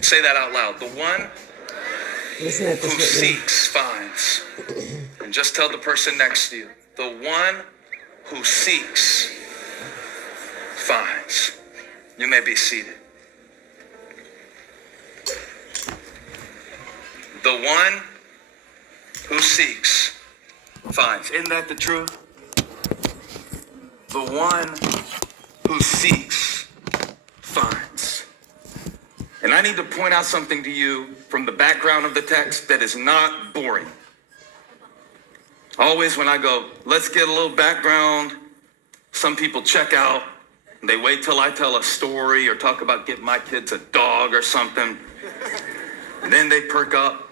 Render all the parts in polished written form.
Say that out loud. The one who seeks finds. And just tell the person next to you, the one who seeks finds. You may be seated. The one who seeks finds. Isn't that the truth? The one who seeks finds. And I need to point out something to you from the background of the text that is not boring. Always when I go, let's get a little background, some people check out. They wait till I tell a story or talk about getting my kids a dog or something. And then they perk up.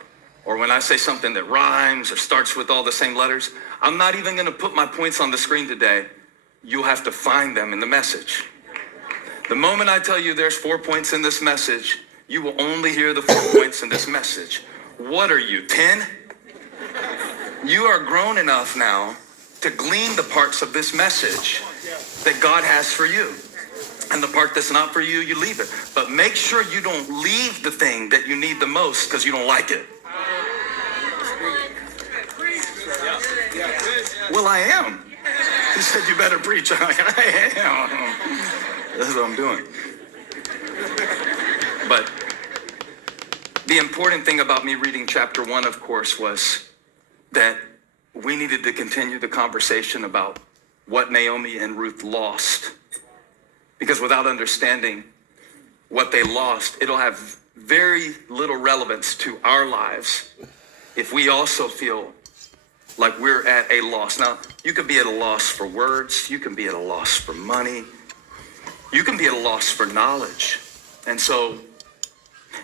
Or when I say something that rhymes or starts with all the same letters. I'm not even going to put my points on the screen today. You'll have to find them in the message. The moment I tell you there's 4 points in this message, you will only hear the 4 points in this message. What are you, 10? You are grown enough now to glean the parts of this message that God has for you. And the part that's not for you, you leave it. But make sure you don't leave the thing that you need the most because you don't like it. Well, I am. He said, you better preach. I'm like, I am. That's what I'm doing. But the important thing about me reading chapter 1, of course, was that we needed to continue the conversation about what Naomi and Ruth lost. Because without understanding what they lost, it'll have very little relevance to our lives if we also feel like we're at a loss. Now, you could be at a loss for words. You can be at a loss for money. You can be at a loss for knowledge. And so,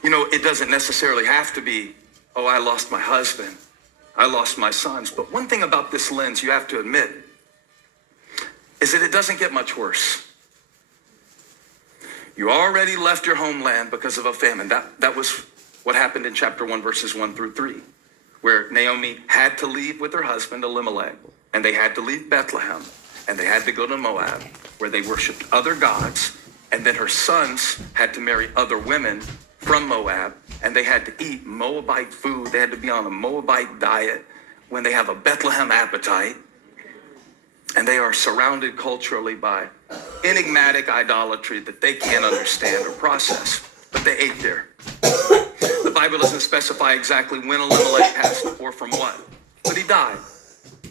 it doesn't necessarily have to be, oh, I lost my husband. I lost my sons. But one thing about this lens you have to admit is that it doesn't get much worse. You already left your homeland because of a famine. That was what happened in chapter 1, verses 1 through 3. Where Naomi had to leave with her husband Elimelech, and they had to leave Bethlehem, and they had to go to Moab, where they worshiped other gods, and then her sons had to marry other women from Moab, and they had to eat Moabite food. They had to be on a Moabite diet when they have a Bethlehem appetite, and they are surrounded culturally by enigmatic idolatry that they can't understand or process, but they ate there. The Bible doesn't specify exactly when Elimelech passed or from what, but he died.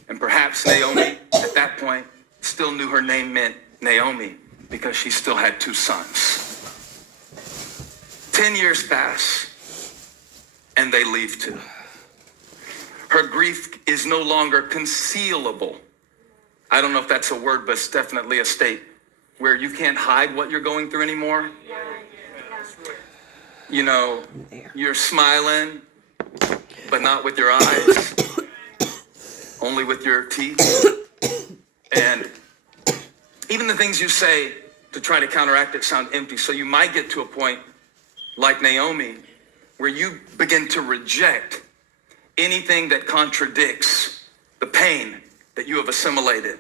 And perhaps Naomi, at that point, still knew her name meant Naomi because she still had 2 sons. 10 years pass, and they leave too. Her grief is no longer concealable. I don't know if that's a word, but it's definitely a state where you can't hide what you're going through anymore. You're smiling, but not with your eyes, only with your teeth. And even the things you say to try to counteract it sound empty. So you might get to a point like Naomi, where you begin to reject anything that contradicts the pain that you have assimilated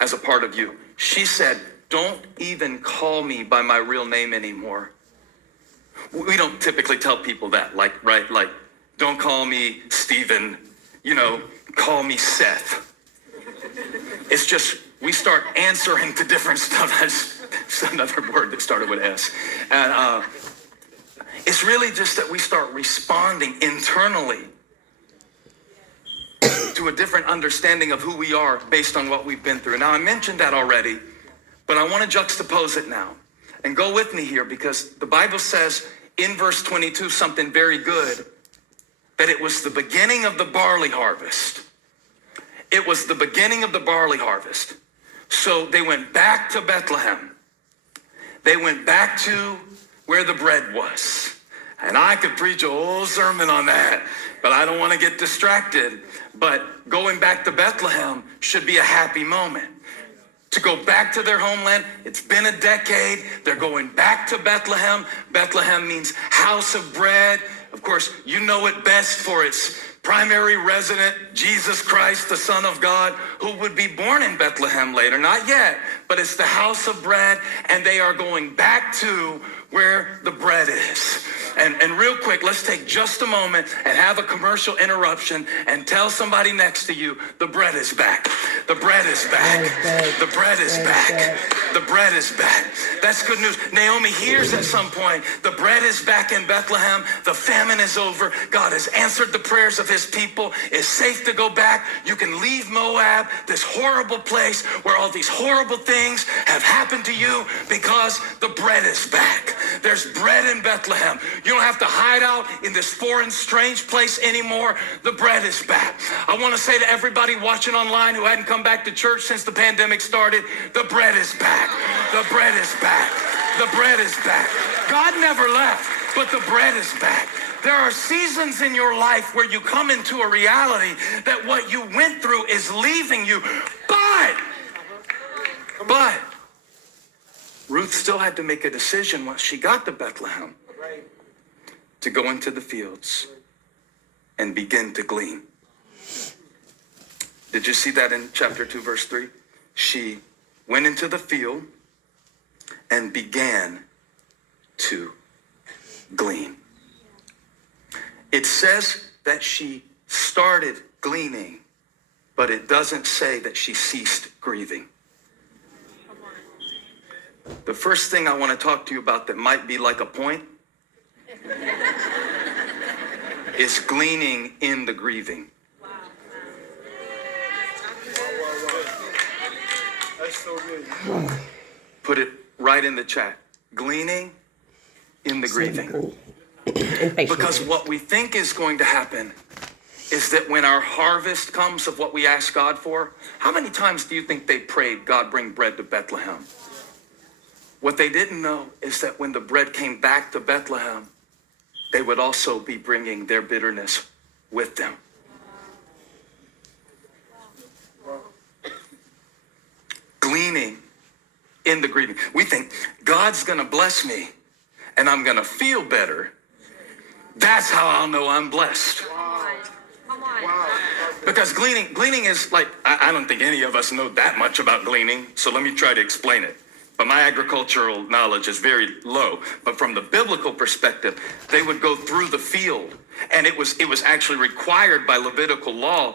as a part of you. She said, don't even call me by my real name anymore. We don't typically tell people that, like, don't call me Stephen, call me Seth. It's just, we start answering to different stuff. That's another word that started with S. And it's really just that we start responding internally to a different understanding of who we are based on what we've been through. Now, I mentioned that already, but I want to juxtapose it now. And go with me here, because the Bible says in verse 22 something very good, that it was the beginning of the barley harvest. It was the beginning of the barley harvest. So they went back to Bethlehem. They went back to where the bread was. And I could preach a whole sermon on that, but I don't want to get distracted. But going back to Bethlehem should be a happy moment. To go back to their homeland, it's been a decade. They're going back to Bethlehem. Bethlehem means house of bread. Of course, you know it best for its primary resident, Jesus Christ, the Son of God, who would be born in Bethlehem later. Not yet, but it's the house of bread, and they are going back to where the bread is. And real quick, let's take just a moment and have a commercial interruption and tell somebody next to you, the bread is back. The bread is back. The bread is back. The bread is back. That's good news. Naomi hears at some point, the bread is back in Bethlehem. The famine is over. God has answered the prayers of his people. It's safe to go back. You can leave Moab, this horrible place where all these horrible things have happened to you, because the bread is back. There's bread in Bethlehem. You don't have to hide out in this foreign, strange place anymore. The bread is back. I want to say to everybody watching online who hadn't come back to church since the pandemic started, the bread is back. The bread is back. The bread is back. God never left, but the bread is back. There are seasons in your life where you come into a reality that what you went through is leaving you. But Ruth still had to make a decision once she got to Bethlehem to go into the fields and begin to glean. Did you see that in chapter 2, verse 3? She went into the field and began to glean. It says that she started gleaning, but it doesn't say that she ceased grieving. The first thing I want to talk to you about that might be like a point is gleaning in the grieving. That's so good. Put it right in the chat. Gleaning in the grieving. Because what we think is going to happen is that when our harvest comes of what we ask God for, how many times do you think they prayed, God, bring bread to Bethlehem? What they didn't know is that when the bread came back to Bethlehem, they would also be bringing their bitterness with them. Gleaning in the grieving. We think God's going to bless me and I'm going to feel better. That's how I'll know I'm blessed. Come on. Because gleaning is like, I don't think any of us know that much about gleaning, so let me try to explain it. But my agricultural knowledge is very low. But from the biblical perspective, they would go through the field, and it was actually required by Levitical law.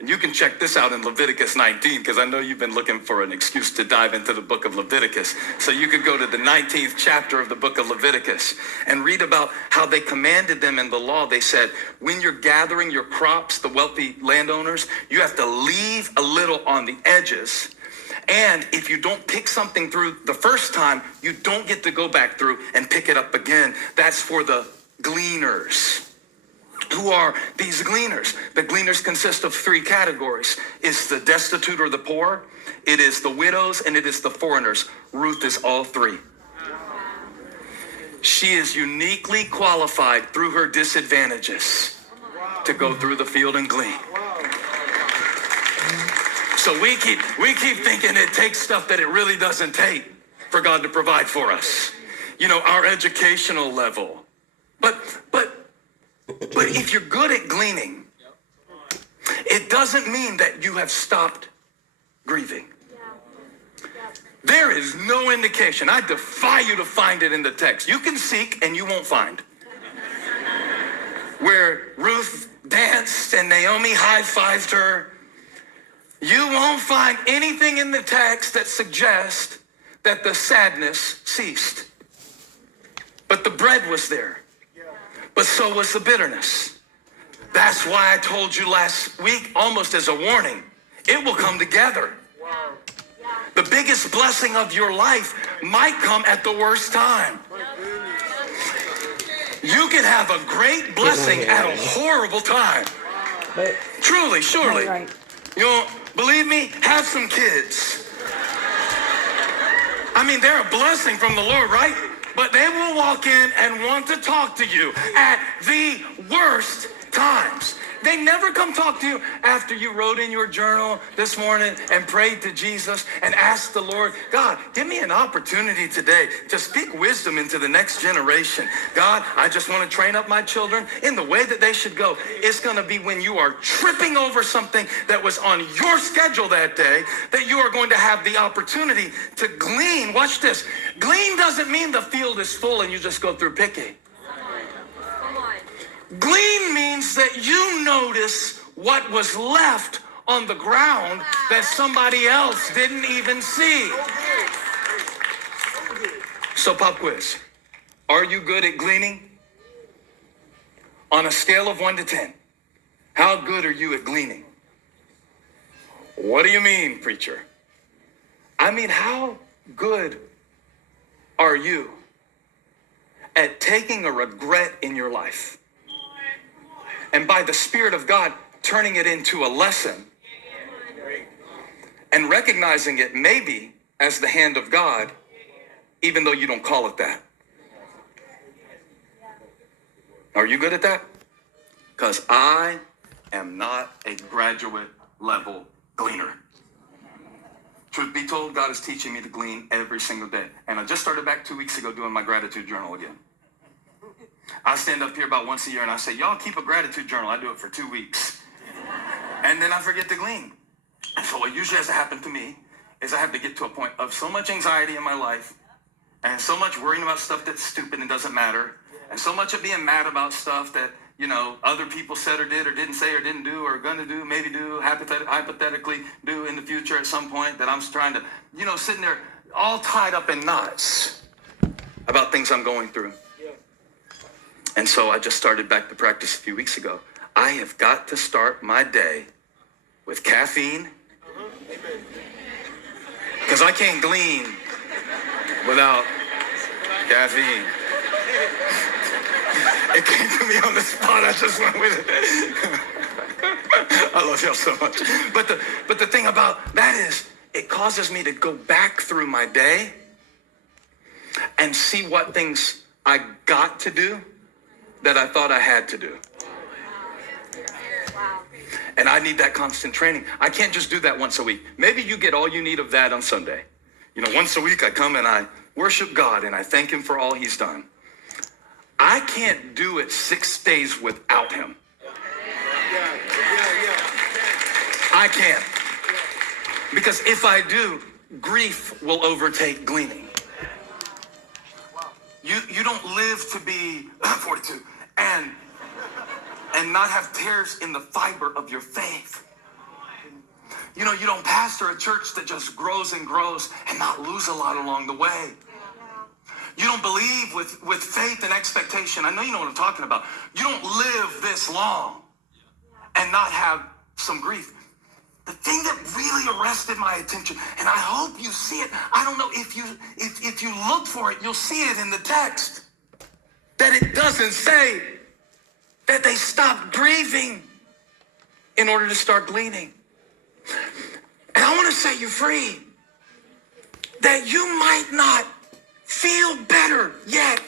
And you can check this out in Leviticus 19, because I know you've been looking for an excuse to dive into the book of Leviticus. So you could go to the 19th chapter of the book of Leviticus and read about how they commanded them in the law. They said, when you're gathering your crops, the wealthy landowners, you have to leave a little on the edges. And if you don't pick something through the first time, you don't get to go back through and pick it up again. That's for the gleaners. Who are these gleaners? The gleaners consist of three categories. It's the destitute or the poor, it is the widows, and it is the foreigners. Ruth is all three. She is uniquely qualified through her disadvantages to go through the field and glean. So we keep thinking it takes stuff that it really doesn't take for God to provide for us. You know, our educational level. But if you're good at gleaning, it doesn't mean that you have stopped grieving. There is no indication. I defy you to find it in the text. You can seek and you won't find. Where Ruth danced and Naomi high-fived her, you won't find anything in the text that suggests that the sadness ceased. But the bread was there. But so was the bitterness. That's why I told you last week, almost as a warning, it will come together. The biggest blessing of your life might come at the worst time. You can have a great blessing at a horrible time. Truly, surely. You know, believe me, have some kids. I mean, they're a blessing from the Lord, right? But they will walk in and want to talk to you at the worst times. They never come talk to you after you wrote in your journal this morning and prayed to Jesus and asked the Lord, God, give me an opportunity today to speak wisdom into the next generation. God, I just want to train up my children in the way that they should go. It's going to be when you are tripping over something that was on your schedule that day that you are going to have the opportunity to glean. Watch this. Glean doesn't mean the field is full and you just go through picking. Glean means that you notice what was left on the ground that somebody else didn't even see. So pop quiz. Are you good at gleaning? On a scale of 1 to 10, how good are you at gleaning? What do you mean, preacher? I mean, how good are you at taking a regret in your life and by the Spirit of God turning it into a lesson and recognizing it maybe as the hand of God, even though you don't call it that? Are you good at that? Because I am not a graduate level gleaner. Truth be told, God is teaching me to glean every single day. And I just started back 2 weeks ago doing my gratitude journal again. I stand up here about once a year and I say, y'all keep a gratitude journal. I do it for 2 weeks. And then I forget to glean. And so what usually has to happen to me is I have to get to a point of so much anxiety in my life and so much worrying about stuff that's stupid and doesn't matter, and so much of being mad about stuff that, you know, other people said or did or didn't say or didn't do or going to do, maybe do, hypothetically do in the future at some point, that I'm trying to, you know, sitting there all tied up in knots about things I'm going through. And so I just started back to practice a few weeks ago. I have got to start my day with caffeine because I can't glean without caffeine. It came to me on the spot. I just went with it. I love y'all so much. But the thing about that is it causes me to go back through my day and see what things I got to do that I thought I had to do. And I need that constant training. I can't just do that once a week. Maybe you get all you need of that on Sunday. You know, once a week I come and I worship God and I thank him for all he's done. I can't do it 6 days without him. I can't. Because if I do, grief will overtake gleaning. You don't live to be 42 and not have tears in the fiber of your faith. You know, you don't pastor a church that just grows and grows and not lose a lot along the way. You don't believe with faith and expectation. I know you know what I'm talking about. You don't live this long and not have some grief. The thing that really arrested my attention, and I hope you see it. I don't know if you look for it, you'll see it in the text. That it doesn't say that they stopped grieving in order to start gleaning. And I want to set you free. That you might not feel better yet.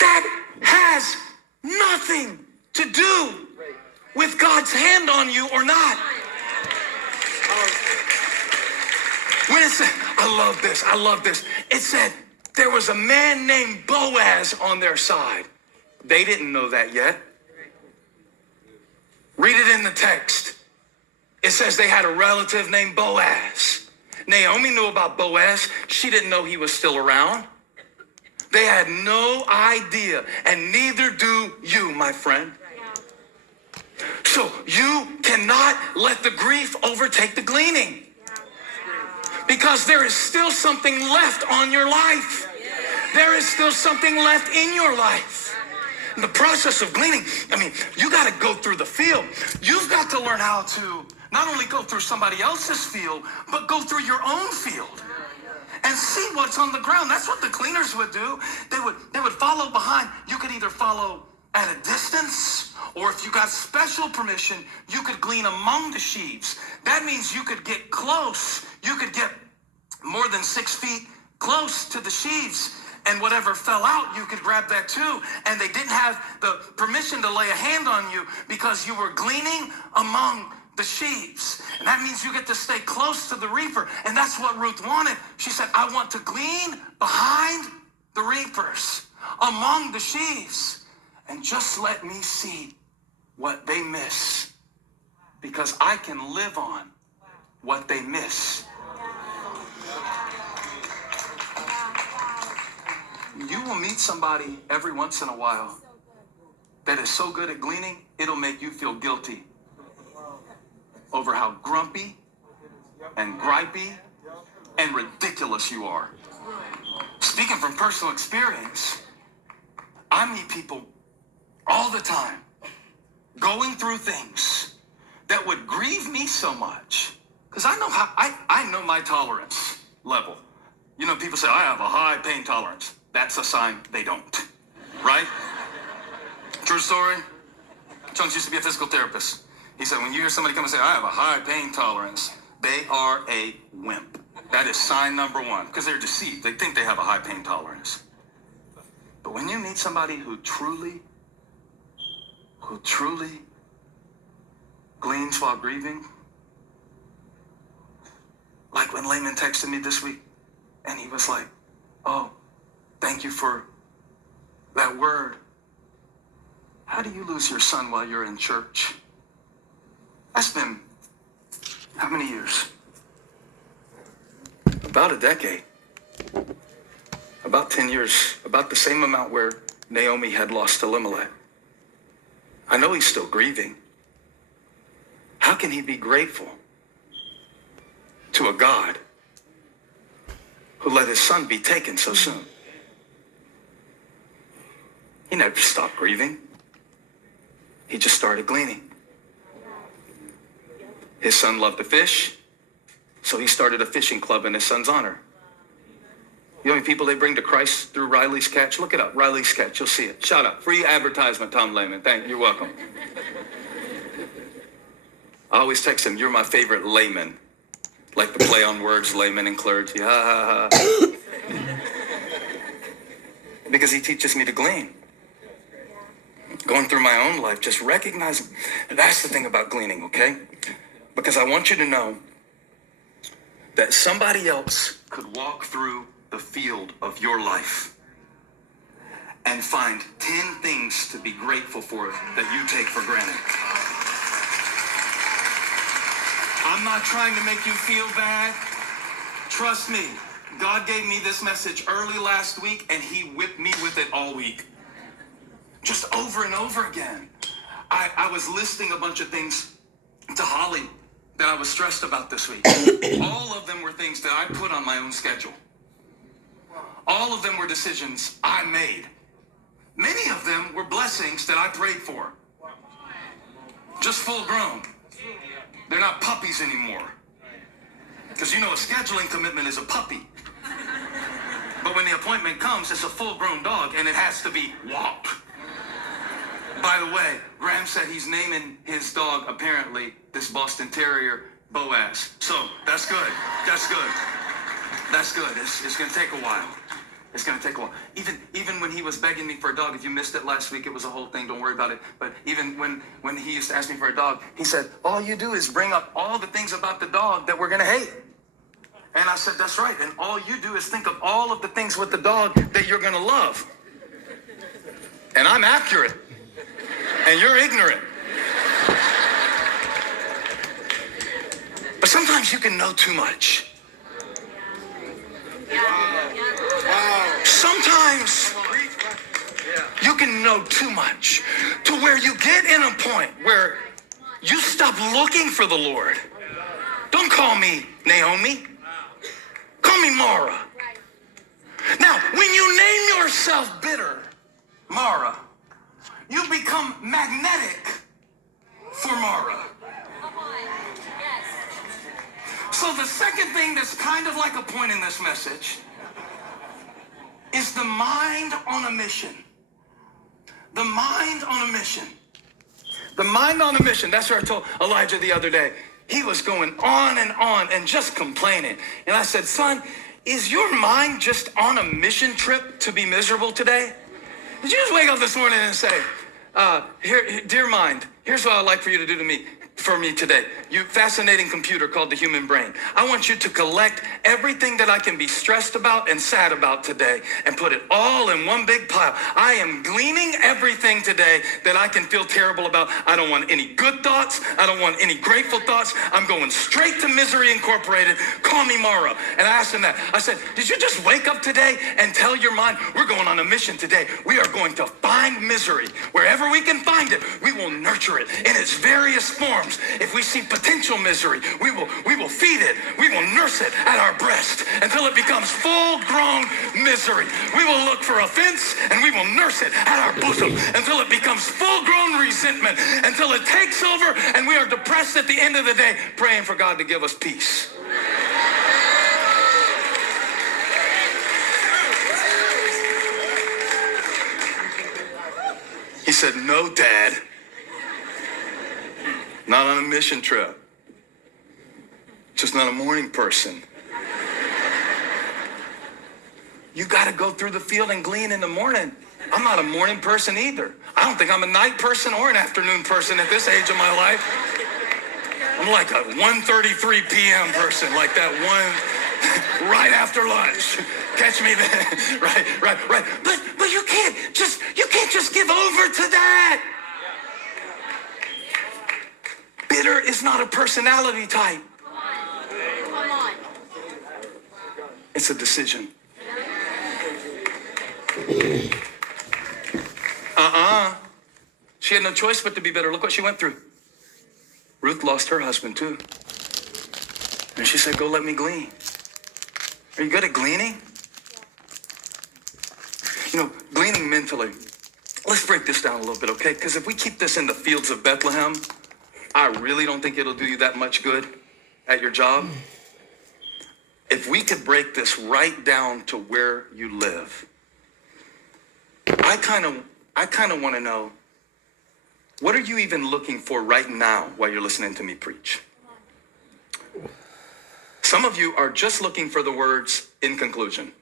That has nothing to do with God's hand on you or not. When it said, I love this. It said there was a man named Boaz on their side. They didn't know that yet. Read it in the text. It says they had a relative named Boaz. Naomi knew about Boaz. She didn't know he was still around. They had no idea, and neither do you, my friend. So you cannot let the grief overtake the gleaning, because there is still something left on your life. There is still something left in your life. In the process of gleaning, I mean, you got to go through the field. You've got to learn how to not only go through somebody else's field, but go through your own field and see what's on the ground. That's what the cleaners would do. They would follow behind. You could either follow at a distance, or if you got special permission, you could glean among the sheaves. That means you could get close. You could get more than 6 feet close to the sheaves, and whatever fell out, you could grab that too. And they didn't have the permission to lay a hand on you because you were gleaning among the sheaves. And that means you get to stay close to the reaper. And that's what Ruth wanted. She said, I want to glean behind the reapers, among the sheaves, and just let me see what they miss, because I can live on what they miss. You will meet somebody every once in a while that is so good at gleaning, it'll make you feel guilty over how grumpy and gripey and ridiculous you are. Speaking from personal experience, I meet people all the time going through things that would grieve me so much because I know my tolerance level. You know, people say, I have a high pain tolerance. That's a sign they don't, right? True story. Chunks used to be a physical therapist. He said, when you hear somebody come and say, I have a high pain tolerance, they are a wimp. That is sign number one, because they're deceived. They think they have a high pain tolerance. But when you meet somebody who truly gleans while grieving, like when Layman texted me this week, and he was like, oh, thank you for that word. How do you lose your son while you're in church? That's been how many years? About a decade. About 10 years. About the same amount where Naomi had lost Elimelech. I know he's still grieving. How can he be grateful to a God who let his son be taken so soon? He never stopped grieving. He just started gleaning. His son loved to fish, so he started a fishing club in his son's honor. You know how many people they bring to Christ through Riley's Catch? Look it up, Riley's Catch, you'll see it. Shout out, free advertisement, Tom Layman. Thank you, you're welcome. I always text him, you're my favorite layman. Like the play on words, layman and clergy. Ha ha ha. Because he teaches me to glean. Going through my own life, just recognizing. That's the thing about gleaning, okay? Because I want you to know that somebody else could walk through the field of your life and find 10 things to be grateful for that you take for granted. I'm not trying to make you feel bad. Trust me, God gave me this message early last week and he whipped me with it all week. Just over and over again. I was listing a bunch of things to Holly that I was stressed about this week. All of them were things that I put on my own schedule. All of them were decisions I made. Many of them were blessings that I prayed for. Just full grown. They're not puppies anymore. Because you know a scheduling commitment is a puppy. But when the appointment comes, it's a full-grown dog and it has to be walked. By the way, Graham said he's naming his dog, apparently, this Boston Terrier, Boaz. So, that's good. That's good. That's good. It's going to take a while. It's going to take a while. Even when he was begging me for a dog, if you missed it last week, it was a whole thing. Don't worry about it. But even when he used to ask me for a dog, he said, all you do is bring up all the things about the dog that we're going to hate. And I said, that's right. And all you do is think of all of the things with the dog that you're going to love. And I'm accurate. And you're ignorant. But sometimes you can know too much. Sometimes you can know too much to where you get in a point where you stop looking for the Lord. Don't call me Naomi. Call me Mara. Now, when you name yourself bitter, Mara, you become magnetic for Mara. So the second thing that's kind of like a point in this message is the mind on a mission. The mind on a mission. The mind on a mission. That's what I told Elijah the other day. He was going on and just complaining. And I said, son, is your mind just on a mission trip to be miserable today? Did you just wake up this morning and say, dear mind, here's what I'd like for you to do to me. for me today. You fascinating computer called the human brain. I want you to collect everything that I can be stressed about and sad about today and put it all in one big pile. I am gleaning everything today that I can feel terrible about. I don't want any good thoughts. I don't want any grateful thoughts. I'm going straight to Misery Incorporated. Call me Mara. And I asked him that. I said, did you just wake up today and tell your mind, we're going on a mission today. We are going to find misery. Wherever we can find it, we will nurture it in its various forms. If we see potential misery, we will feed it. We will nurse it at our breast until it becomes full-grown misery. We will look for offense and we will nurse it at our bosom until it becomes full-grown resentment, until it takes over and we are depressed at the end of the day, praying for God to give us peace. He said, no, Dad. Not on a mission trip. Just not a morning person. You got to go through the field and glean in the morning. I'm not a morning person either. I don't think I'm a night person or an afternoon person at this age of my life. I'm like a 1:33 p.m. person, like that one right after lunch. Catch me then. Right. But you can't just give over to that. Bitter is not a personality type. Come on. It's a decision. She had no choice but to be bitter. Look what she went through. Ruth lost her husband too. And she said, go let me glean. Are you good at gleaning? You know, gleaning mentally. Let's break this down a little bit, okay? Because if we keep this in the fields of Bethlehem, I really don't think it'll do you that much good at your job. If we could break this right down to where you live, I kind of want to know, what are you even looking for right now while you're listening to me preach? Some of you are just looking for the words in conclusion.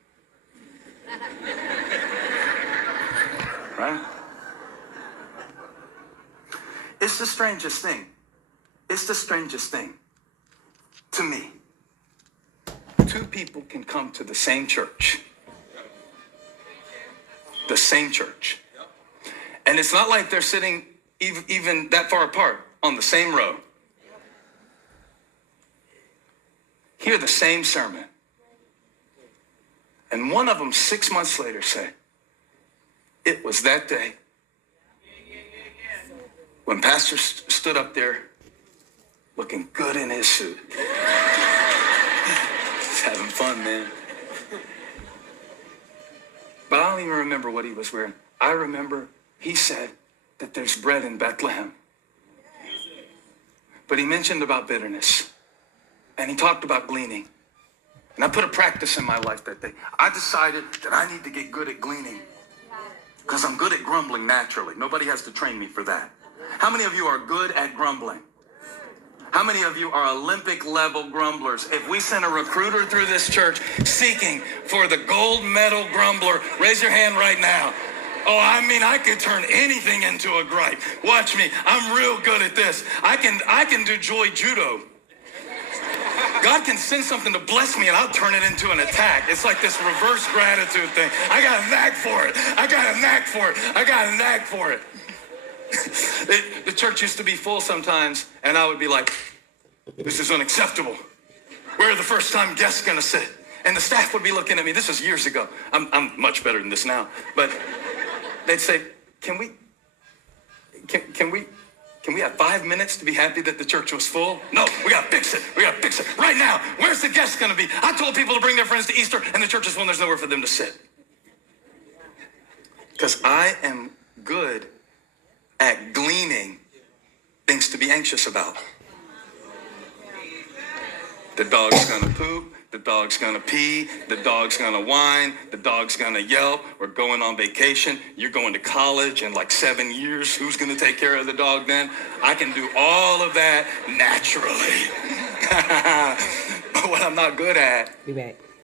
Right? It's the strangest thing. It's the strangest thing to me. Two people can come to the same church. The same church. And it's not like they're sitting even that far apart on the same row. Hear the same sermon. And one of them 6 months later say, it was that day when Pastor stood up there looking good in his suit. He's having fun, man. But I don't even remember what he was wearing. I remember he said that there's bread in Bethlehem. But he mentioned about bitterness. And he talked about gleaning. And I put a practice in my life that day. I decided that I need to get good at gleaning. Because I'm good at grumbling naturally. Nobody has to train me for that. How many of you are good at grumbling? How many of you are Olympic level grumblers? If we sent a recruiter through this church seeking for the gold medal grumbler, raise your hand right now. Oh, I mean, I could turn anything into a gripe. Watch me. I'm real good at this. I can do joy judo. God can send something to bless me and I'll turn it into an attack. It's like this reverse gratitude thing. I got a knack for it. I got a knack for it. The church used to be full sometimes and I would be like, this is unacceptable. Where are the first time guests gonna sit? And the staff would be looking at me. This was years ago. I'm much better than this now. But they'd say, can we have 5 minutes to be happy that the church was full? No, we gotta fix it. Right now, where's the guest gonna be? I told people to bring their friends to Easter and the church is full and there's nowhere for them to sit. Because I am good at gleaning things to be anxious about. The dog's gonna poop. The dog's gonna pee, the dog's gonna whine, the dog's gonna yelp, we're going on vacation, you're going to college in like 7 years, who's gonna take care of the dog then? I can do all of that naturally. But what I'm not good at